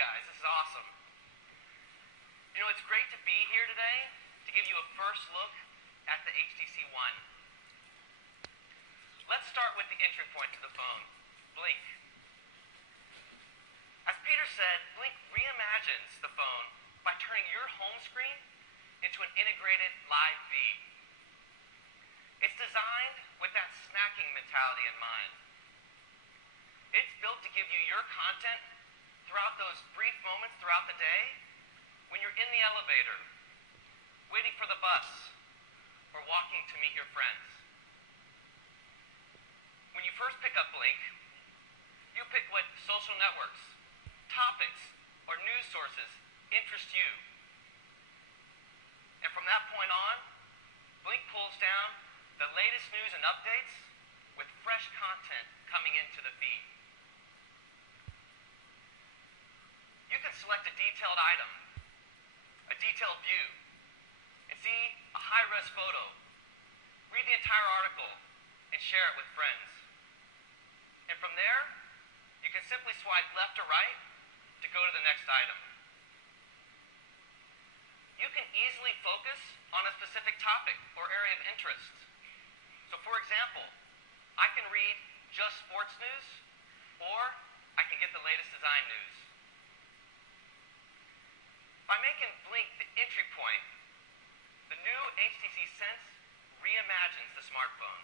guys. This is awesome. You know, it's great to be here today to give you a first look at the HTC One. Let's start with the entry point to the phone, Blink. As Peter said, Blink reimagines the phone by turning your home screen into an integrated live feed. It's designed with that snacking mentality in mind. It's built to give you your content throughout those brief moments throughout the day when you're in the elevator, waiting for the bus, or walking to meet your friends. When you first pick up Blink, you pick what social networks, topics, or news sources interest you. And from that point on, Blink pulls down the latest news and updates with fresh content coming into the feed. You can select a detailed item, a detailed view, and see a high-res photo, read the entire article, and share it with friends. And from there, you can simply swipe left or right to go to the next item. You can easily focus on a specific topic or area of interest. So for example, I can read just sports news, or I can get the latest design news. By making Blink the entry point, the new HTC Sense reimagines the smartphone.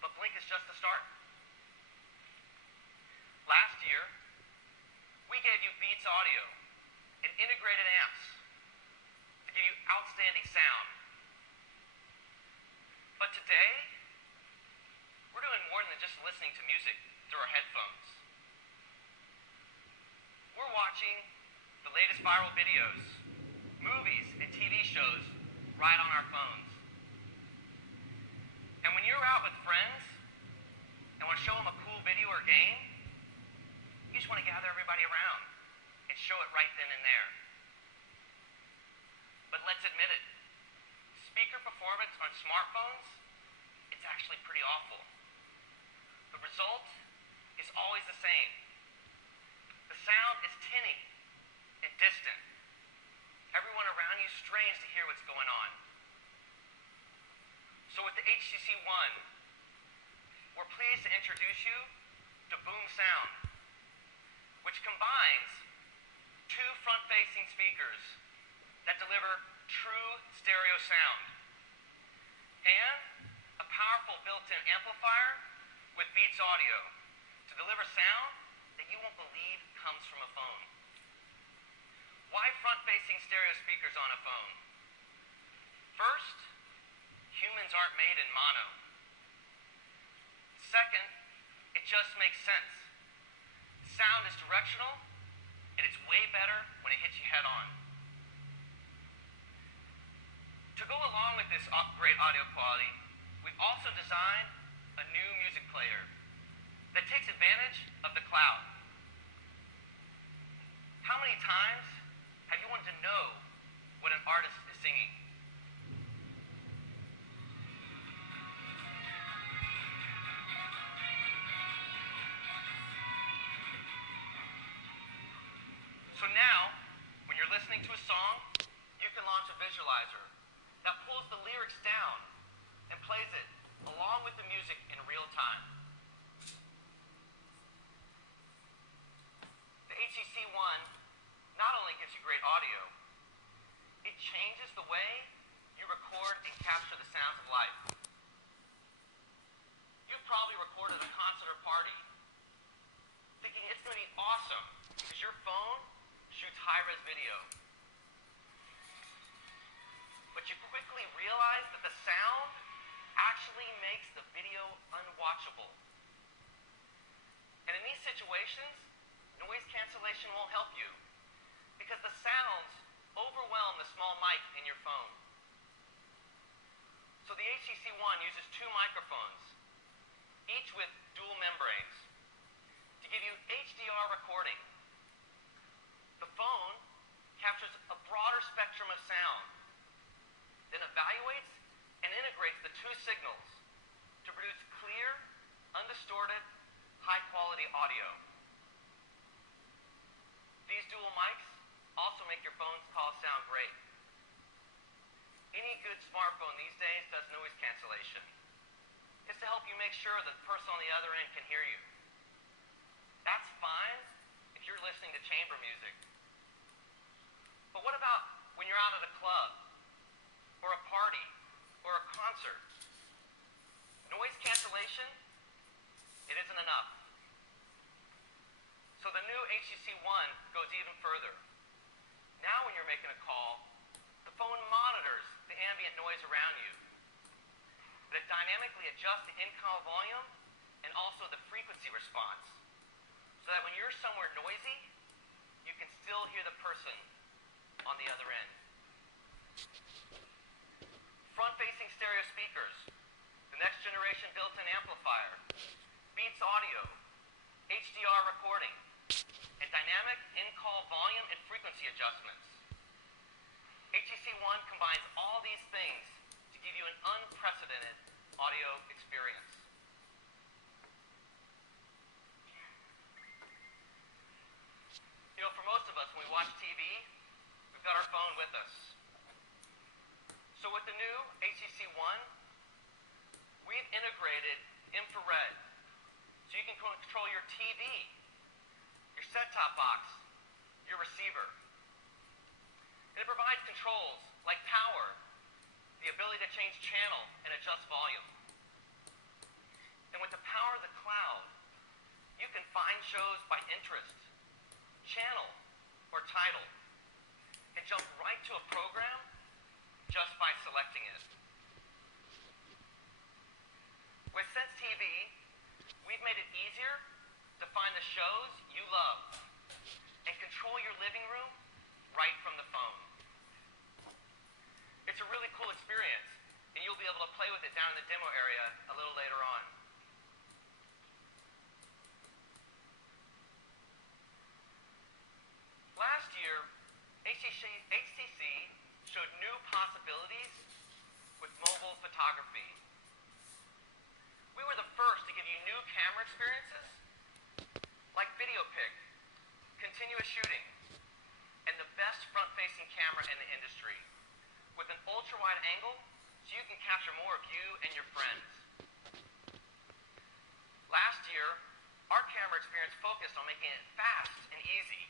But Blink is just the start. Last year, we gave you Beats Audio and integrated amps to give you outstanding sound. But today, we're doing more than just listening to music through our headphones. We're watching the latest viral videos, movies, and TV shows right on our phones. And when you're out with friends and want to show them a cool video or game, you just want to gather everybody around and show it right then and there. But let's admit it, speaker performance on smartphones, it's actually pretty awful. The result is always the same. The sound is tinny and distant. Everyone around you strains to hear what's going on. So with the HTC One, we're pleased to introduce you to Boom Sound, which combines two front-facing speakers that deliver true stereo sound, and a powerful built-in amplifier with Beats Audio to deliver sound that you won't believe comes from a phone. Why front-facing stereo speakers on a phone? First, humans aren't made in mono. Second, it just makes sense. Sound is directional, and it's way better when it hits you head on. To go along with this great audio quality, we've also designed a new music player that takes advantage of the cloud. How many times have you wanted to know what an artist is singing? So now, when you're listening to a song, you can launch a visualizer that pulls the lyrics down and plays it along with the music in real time. The HTC One not only gives you great audio, it changes the way you record and capture the sounds of life. You've probably recorded a concert or party thinking it's going to be awesome because your phone shoots high-res video. But you quickly realize that the sound actually makes the video unwatchable. And in these situations, noise cancellation won't help you because the sounds overwhelm the small mic in your phone. So the HTC One uses two microphones, each with dual membranes, to give you HDR recording. The phone captures a broader spectrum of sound, then evaluates and integrates the two signals to produce clear, undistorted, high-quality audio. These dual mics also make your phone's call sound great. Any good smartphone these days does noise cancellation. It's to help you make sure that the person on the other end can hear you. That's fine if you're listening to chamber music. But what about when you're out at a club, or a party, or a concert? Noise cancellation, it isn't enough. So the new HTC One goes even further. Now when you're making a call, the phone monitors the ambient noise around you. It dynamically adjusts the in-call volume and also the frequency response, so that when you're somewhere noisy, you can still hear the person on the other end. Front-facing stereo speakers, the next generation built-in amplifier, Beats audio, HDR recording, and dynamic in-call volume and frequency adjustments. HTC One combines all these things to give you an unprecedented audio experience. You know, for most of us, when we watch TV, we've got our phone with us. So with the new HTC One, we've integrated infrared, so you can control your TV, your set-top box, your receiver. And it provides controls like power, the ability to change channel and adjust volume. And with the power of the cloud, you can find shows by interest, channel, or title, and jump right to a program just by selecting it. With Sense TV, we've made it easier to find the shows you love and control your living room right from the phone. It's a really cool experience, and you'll be able to play with it down in the demo area a little later on. Last year, HTC showed new possibilities with mobile photography. We were the first to give you new camera experiences like video pic, continuous shooting, and the best front-facing camera in the industry with an ultra-wide angle so you can capture more of you and your friends. Last year, our camera experience focused on making it fast and easy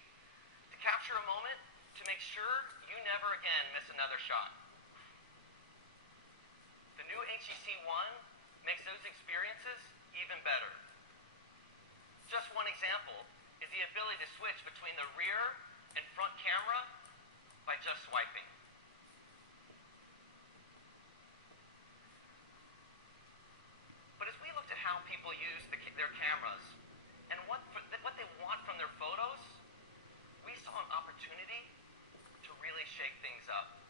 to capture a moment to make sure you never again miss another shot. The new HTC One makes those experiences even better. Just one example is the ability to switch between the rear and front camera by just swiping. But as we looked at how people use their cameras and what they want from their photos, we saw an opportunity to really shake things up.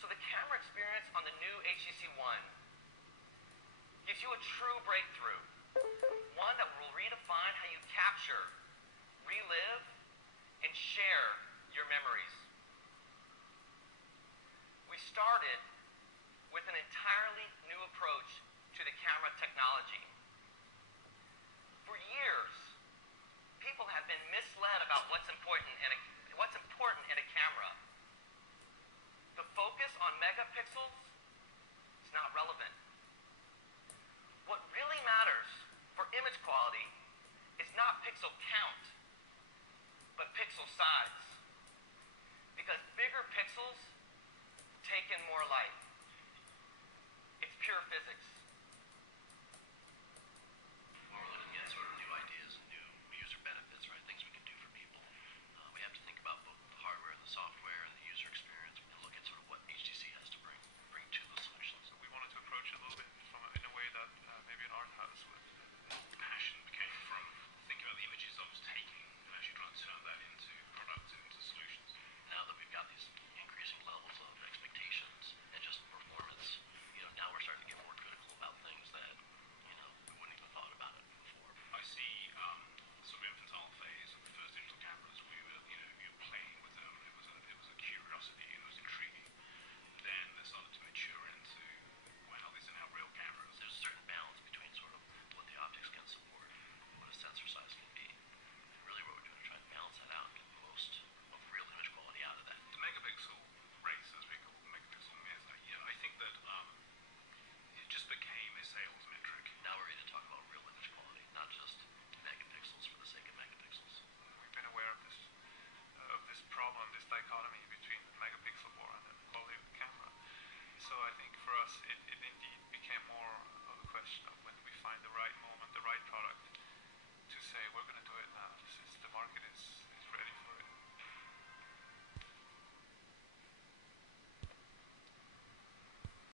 So the camera experience on the new HTC One gives you a true breakthrough, one that will redefine how you capture, relive, and share your memories. We started with an entirely new approach to the camera technology. For years, people have been misled about what's important in a camera. The focus on megapixels is not relevant. What really matters for image quality is not pixel count, but pixel size. Because bigger pixels take in more light. It's pure physics. When we're looking at sort of new ideas and new user benefits, right, things we can do for people, we have to think about both the hardware and the software and the user experience and look at sort of what HTC has to bring to those solutions. So we wanted to approach it a little bit in a way that maybe an art house would. The passion came from thinking about the images I was taking and actually trying to turn that into products and into solutions. Now that we've got these increasing levels of expectations and just performance, now we're starting to get more critical for us, it indeed became more of a question of when we find the right moment, the right product, to say we're going to do it now. The market is